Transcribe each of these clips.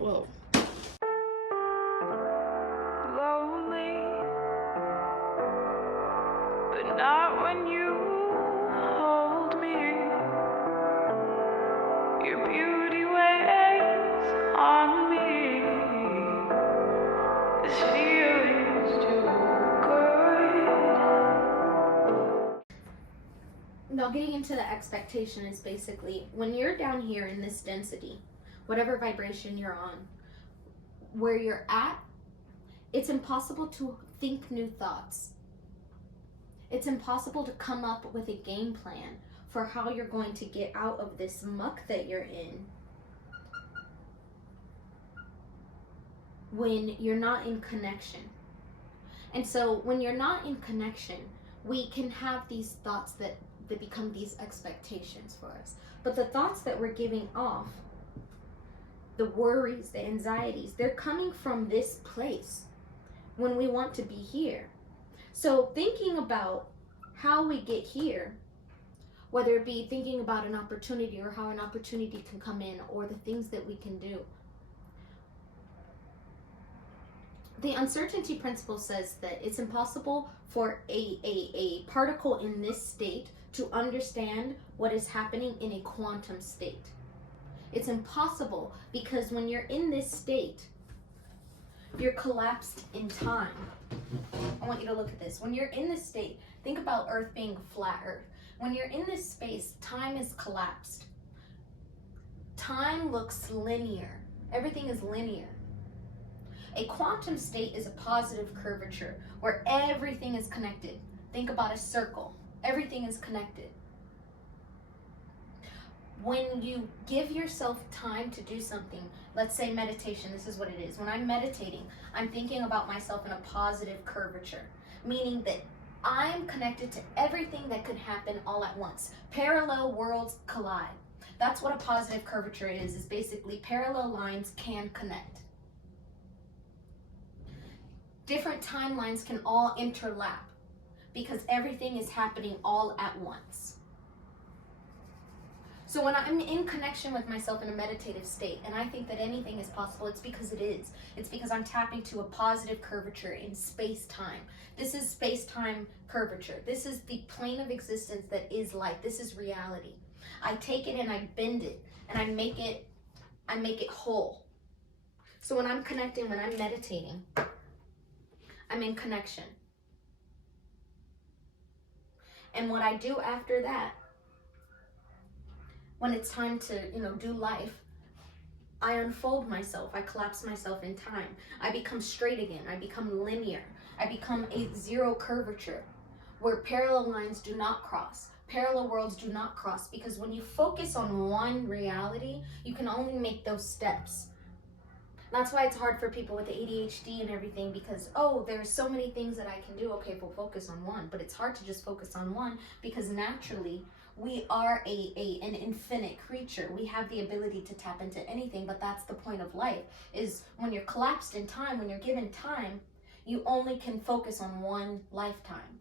Whoa. Lonely, but not when you hold me. Your beauty weighs on me. This feeling's too good. Now, getting into the expectation is basically when you're down here in this density, whatever vibration you're on, where you're at, it's impossible to think new thoughts. It's impossible to come up with a game plan for how you're going to get out of this muck that you're in when you're not in connection. And so when you're not in connection, we can have these thoughts that become these expectations for us. But the thoughts that we're giving off, the worries, the anxieties, they're coming from this place when we want to be here. So thinking about how we get here, whether it be thinking about an opportunity or how an opportunity can come in or the things that we can do. The uncertainty principle says that it's impossible for a particle in this state to understand what is happening in a quantum state. It's impossible because when you're in this state, you're collapsed in time. I want you to look at this. When you're in this state, think about Earth being flat Earth. When you're in this space, time is collapsed. Time looks linear. Everything is linear. A quantum state is a positive curvature where everything is connected. Think about a circle. Everything is connected. When you give yourself time to do something, let's say meditation, this is what it is. When I'm meditating, I'm thinking about myself in a positive curvature, meaning that I'm connected to everything that could happen all at once. Parallel worlds collide. That's what a positive curvature is basically parallel lines can connect. Different timelines can all interlap because everything is happening all at once. So when I'm in connection with myself in a meditative state and I think that anything is possible, it's because it is. It's because I'm tapping to a positive curvature in space-time. This is space-time curvature. This is the plane of existence that is life. This is reality. I take it and I bend it and I make it whole. So when I'm connecting, when I'm meditating, I'm in connection. And what I do after that, when it's time to, do life, I unfold myself. I collapse myself in time. I become straight again. I become linear. I become a zero curvature where parallel lines do not cross. Parallel worlds do not cross because when you focus on one reality, you can only make those steps. That's why it's hard for people with ADHD and everything because, there's so many things that I can do. Okay, we'll focus on one. But it's hard to just focus on one because naturally, we are an infinite creature. We have the ability to tap into anything, but that's the point of life, is when you're collapsed in time, when you're given time, you only can focus on one lifetime.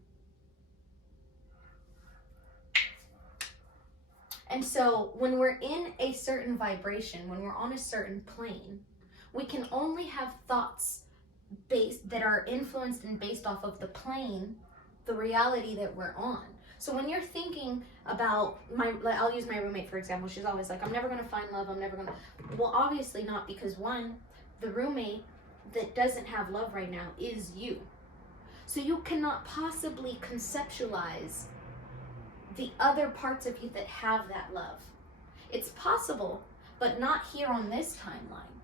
And so when we're in a certain vibration, when we're on a certain plane, we can only have thoughts that are influenced and based off of the plane, the reality that we're on. So when you're thinking about I'll use my roommate for example. She's always like, I'm never going to find love. I'm never going to. Well, obviously not, because one, the roommate that doesn't have love right now is you. So you cannot possibly conceptualize the other parts of you that have that love. It's possible, but not here on this timeline.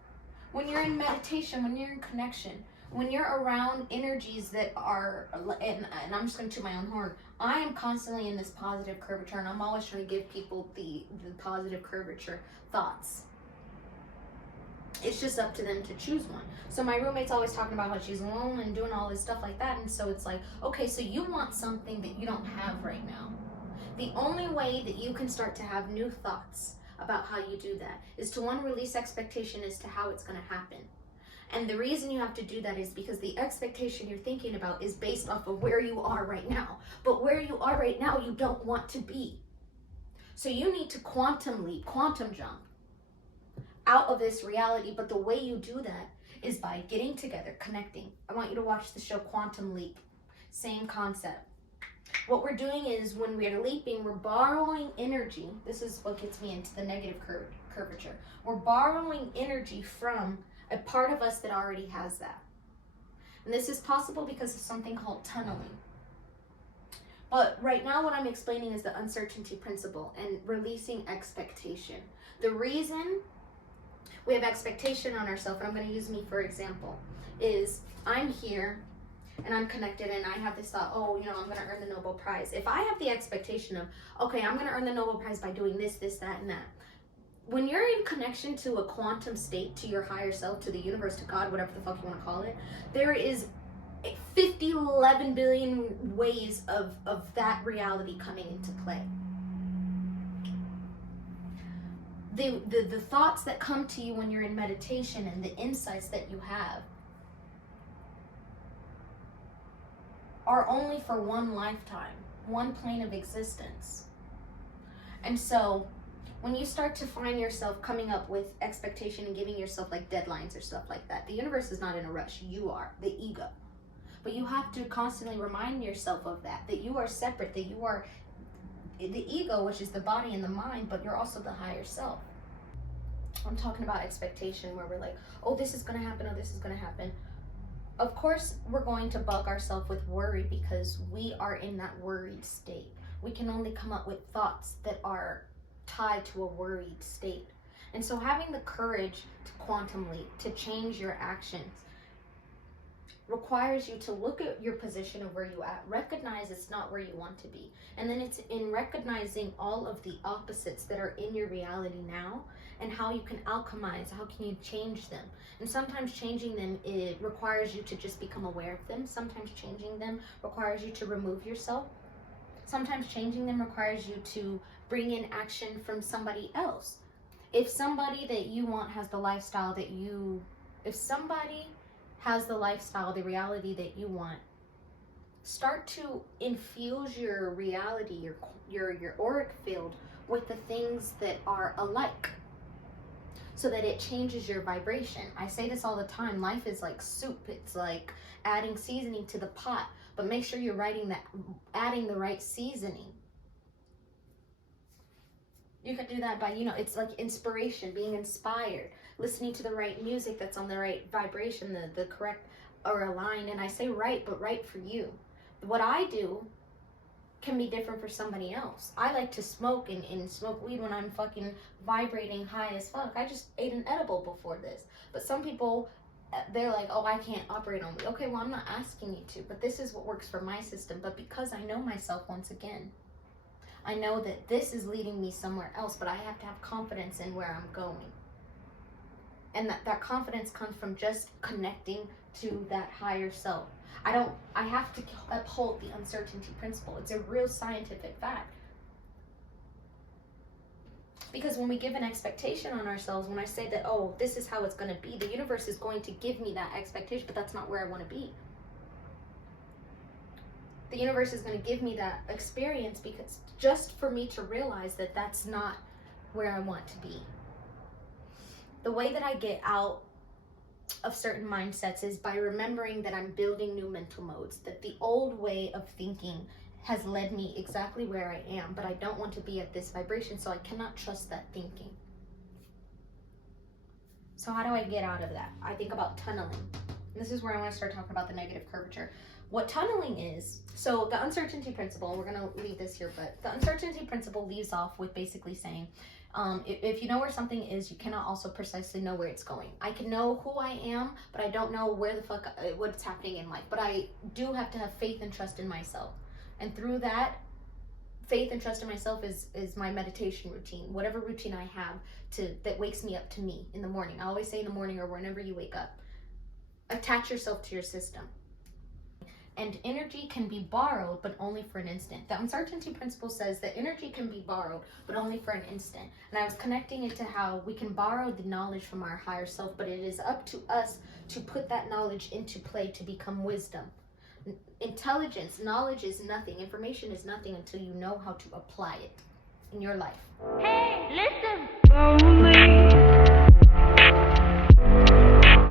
When you're in meditation, when you're in connection, when you're around energies that are, and I'm just going to toot my own horn, I am constantly in this positive curvature, and I'm always trying to give people the positive curvature thoughts. It's just up to them to choose one. So my roommate's always talking about how she's alone and doing all this stuff like that, and so it's like, okay, so you want something that you don't have right now. The only way that you can start to have new thoughts about how you do that is to, one, release expectation as to how it's going to happen. And the reason you have to do that is because the expectation you're thinking about is based off of where you are right now. But where you are right now, you don't want to be. So you need to quantum leap, quantum jump out of this reality. But the way you do that is by getting together, connecting. I want you to watch the show Quantum Leap. Same concept. What we're doing is when we're leaping, we're borrowing energy. This is what gets me into the negative curvature. We're borrowing energy from a part of us that already has that. And this is possible because of something called tunneling. But right now what I'm explaining is the uncertainty principle and releasing expectation. The reason we have expectation on ourselves, and I'm going to use me for example, is I'm here and I'm connected and I have this thought, oh, you know, I'm going to earn the Nobel Prize. If I have the expectation of, okay, I'm going to earn the Nobel Prize by doing this, this, that, and that. When you're in connection to a quantum state, to your higher self, to the universe, to God, whatever the fuck you want to call it, there is 11 billion ways of that reality coming into play. The thoughts that come to you when you're in meditation and the insights that you have are only for one lifetime, one plane of existence. And so when you start to find yourself coming up with expectation and giving yourself like deadlines or stuff like that, the universe is not in a rush. You are, the ego. But you have to constantly remind yourself of that you are separate, that you are the ego, which is the body and the mind, but you're also the higher self. I'm talking about expectation where we're like, oh, this is going to happen, oh, this is going to happen. Of course, we're going to bug ourselves with worry because we are in that worried state. We can only come up with thoughts that are tied to a worried state. And so having the courage to quantum leap, to change your actions, requires you to look at your position of where you at, recognize it's not where you want to be. And then it's in recognizing all of the opposites that are in your reality now and how you can alchemize, how can you change them. And sometimes changing them, it requires you to just become aware of them. Sometimes changing them requires you to remove yourself. Sometimes changing them requires you to bring in action from somebody else. If somebody that you want has the lifestyle that you, if somebody has the lifestyle, the reality that you want, start to infuse your reality, your auric field with the things that are alike so that it changes your vibration. I say this all the time, life is like soup. It's like adding seasoning to the pot, but make sure you're adding the right seasoning. You can do that by, it's like inspiration, being inspired, listening to the right music that's on the right vibration, the correct or aligned. And I say right, but right for you. What I do can be different for somebody else. I like to smoke and smoke weed when I'm fucking vibrating high as fuck. I just ate an edible before this. But some people, they're like, oh, I can't operate on weed. Okay, well, I'm not asking you to, but this is what works for my system. But because I know myself once again, I know that this is leading me somewhere else, but I have to have confidence in where I'm going. And that confidence comes from just connecting to that higher self. I have to uphold the uncertainty principle. It's a real scientific fact. Because when we give an expectation on ourselves, when I say that, oh, this is how it's going to be, the universe is going to give me that expectation, but that's not where I want to be. The universe is going to give me that experience because just for me to realize that that's not where I want to be. The way that I get out of certain mindsets is by remembering that I'm building new mental modes, that the old way of thinking has led me exactly where I am, but I don't want to be at this vibration, so I cannot trust that thinking. So how do I get out of that? I think about tunneling. This is where I want to start talking about the negative curvature. What tunneling is, so the uncertainty principle, we're going to leave this here, but the uncertainty principle leaves off with basically saying, if you know where something is, you cannot also precisely know where it's going. I can know who I am, but I don't know where the fuck, what's happening in life. But I do have to have faith and trust in myself. And through that, faith and trust in myself is my meditation routine. Whatever routine I have that wakes me up to me in the morning. I always say in the morning or whenever you wake up. Attach yourself to your system. And energy can be borrowed, but only for an instant. The uncertainty principle says that energy can be borrowed, but only for an instant. And I was connecting it to how we can borrow the knowledge from our higher self, but it is up to us to put that knowledge into play to become wisdom. Intelligence, knowledge is nothing. Information is nothing until you know how to apply it in your life. Hey, listen.